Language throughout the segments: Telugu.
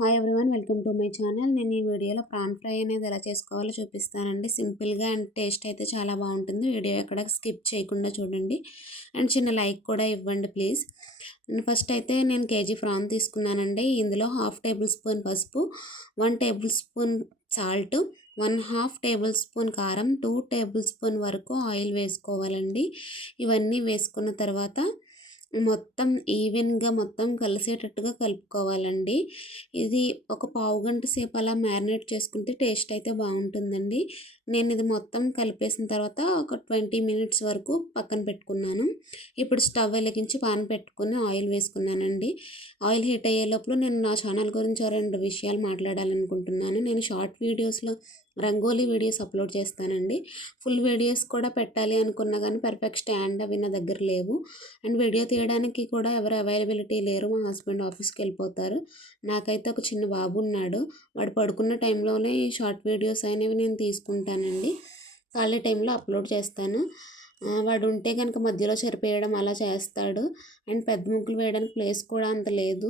Hi everyone, welcome to my channel. నేను ఈ వీడియోలో ప్రాన్ ఫ్రై అనేది ఎలా చేసుకోవాలో చూపిస్తానండి. సింపుల్గా అండ్ టేస్ట్ అయితే చాలా బాగుంటుంది. వీడియో ఎక్కడ స్కిప్ చేయకుండా చూడండి అండ్ చిన్న లైక్ కూడా ఇవ్వండి ప్లీజ్. అండ్ ఫస్ట్ అయితే నేను కేజీ ప్రాన్ తీసుకున్నానండి. ఇందులో 1/2 టేబుల్ స్పూన్ పసుపు, 1 table spoon salt, 1/2 table spoon కారం, 2 టేబుల్ స్పూన్ వరకు ఆయిల్ వేసుకోవాలండి. ఇవన్నీ వేసుకున్న తర్వాత మొత్తం ఈవెన్గా మొత్తం కలిసేటట్టుగా కలుపుకోవాలండి. ఇది ఒక పావు గంట సేపు అలా మ్యారినేట్ చేసుకుంటే టేస్ట్ అయితే బాగుంటుందండి. నేను ఇది మొత్తం కలిపేసిన తర్వాత ఒక 20 మినిట్స్ వరకు పక్కన పెట్టుకున్నాను. ఇప్పుడు స్టవ్ వెలిగించి పాన్ పెట్టుకుని ఆయిల్ వేసుకున్నానండి. ఆయిల్ హీట్ అయ్యే లోపల నేను నా ఛానల్ గురించి 2 విషయాలు మాట్లాడాలనుకుంటున్నాను. నేను షార్ట్ వీడియోస్లో రంగోలీ వీడియోస్ అప్లోడ్ చేస్తానండి. ఫుల్ వీడియోస్ కూడా పెట్టాలి అనుకున్నా కానీ పర్ఫెక్ట్ స్టాండ్ అవి నా దగ్గర లేవు. అండ్ వీడియో తీయడానికి కూడా ఎవరు అవైలబిలిటీ లేరు. మా హస్బెండ్ ఆఫీస్కి వెళ్ళిపోతారు. నాకైతే ఒక చిన్న బాబు ఉన్నాడు. వాడు పడుకున్న టైంలోనే షార్ట్ వీడియోస్ అనేవి నేను తీసుకుంటానండి. ఖాళీ టైంలో అప్లోడ్ చేస్తాను. వాడు ఉంటే కనుక మధ్యలో చెరిపేయడం అలా చేస్తాడు. అండ్ పెద్ద ముగ్గులు వేయడానికి ప్లేస్ కూడా అంత లేదు.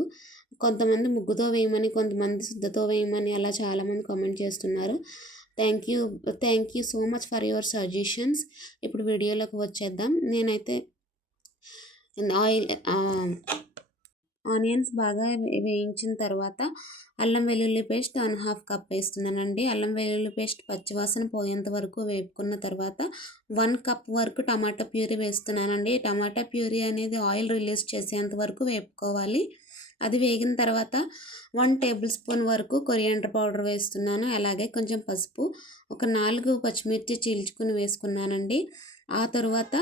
కొంతమంది ముగ్గుతో వేయమని, కొంతమంది శుద్ధతో వేయమని అలా చాలామంది కామెంట్ చేస్తున్నారు. Thank you so much for your suggestions. ఇప్పుడు వీడియోలోకి వచ్చేద్దాం. నేనైతే ఆనియన్స్ బాగా వేయించిన తర్వాత అల్లం వెల్లుల్లి పేస్ట్ 1/2 కప్ వేస్తున్నానండి. అల్లం వెల్లుల్లి పేస్ట్ పచ్చివాసన పోయేంత వరకు వేపుకున్న తర్వాత 1 కప్ వరకు టమాటా ప్యూరీ వేస్తున్నానండి. టమాటా ప్యూరీ అనేది ఆయిల్ రిలీజ్ చేసేంత వరకు వేపుకోవాలి. అది వేగిన తర్వాత 1 టేబుల్ స్పూన్ వరకు కొరియాండర్ పౌడర్ వేస్తున్నాను. అలాగే కొంచెం పసుపు, ఒక 4 పచ్చిమిర్చి చీల్చుకుని వేసుకున్నానండి. ఆ తర్వాత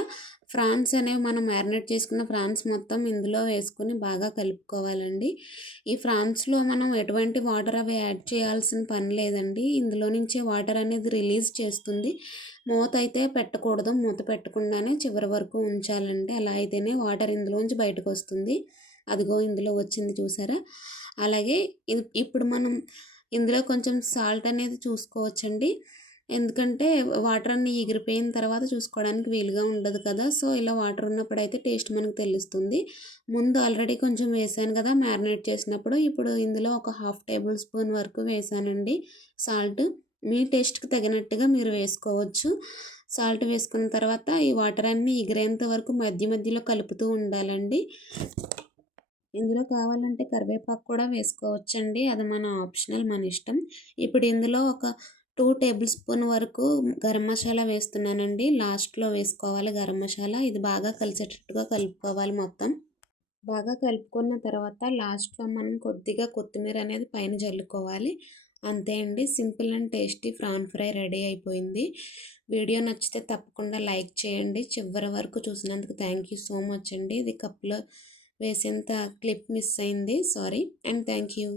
ఫ్రాన్స్ అనేవి మనం మ్యారినేట్ చేసుకున్న ఫ్రాన్స్ మొత్తం ఇందులో వేసుకుని బాగా కలుపుకోవాలండి. ఈ ఫ్రాన్స్లో మనం ఎటువంటి వాటర్ అవి యాడ్ చేయాల్సిన పని లేదండి. ఇందులో నుంచే వాటర్ అనేది రిలీజ్ చేస్తుంది. మూత అయితే పెట్టకూడదు. మూత పెట్టకుండానే చివరి వరకు ఉంచాలండి. అలా అయితేనే వాటర్ ఇందులోంచి బయటకు వస్తుంది. అదిగో ఇందులో వచ్చింది చూసారా. అలాగే ఇప్పుడు మనం ఇందులో కొంచెం సాల్ట్ అనేది చూసుకోవచ్చండి. ఎందుకంటే వాటర్ అన్నీ ఎగిరిపోయిన తర్వాత చూసుకోవడానికి వీలుగా ఉండదు కదా. సో ఇలా వాటర్ ఉన్నప్పుడు అయితే టేస్ట్ మనకు తెలుస్తుంది. ముందు ఆల్రెడీ కొంచెం వేసాను కదా మ్యారినేట్ చేసినప్పుడు. ఇప్పుడు ఇందులో ఒక 1/2 టేబుల్ స్పూన్ వరకు వేసానండి సాల్ట్. మీ టేస్ట్కి తగినట్టుగా మీరు వేసుకోవచ్చు. సాల్ట్ వేసుకున్న తర్వాత ఈ వాటర్ అన్నీ ఎగిరేంత వరకు మధ్య మధ్యలో కలుపుతూ ఉండాలండి. ఇందులో కావాలంటే కరివేపాకు కూడా వేసుకోవచ్చండి. అది మన ఆప్షనల్, మన ఇష్టం. ఇప్పుడు ఇందులో ఒక 2 టేబుల్ స్పూన్ వరకు గరం మసాలా వేస్తున్నానండి. లాస్ట్లో వేసుకోవాలి గరం మసాలా. ఇది బాగా కలిసేటట్టుగా కలుపుకోవాలి మొత్తం. బాగా కలుపుకున్న తర్వాత లాస్ట్లో మనం కొద్దిగా కొత్తిమీర అనేది పైన జల్లుకోవాలి. అంతే అండి, simple and tasty prawn fry ready అయిపోయింది. వీడియో నచ్చితే తప్పకుండా లైక్ చేయండి. చివరి వరకు చూసినందుకు థ్యాంక్ యూ సో మచ్ అండి. ఇది కప్లో వేసేంత క్లిప్ మిస్ అయింది, సారీ. And thank you.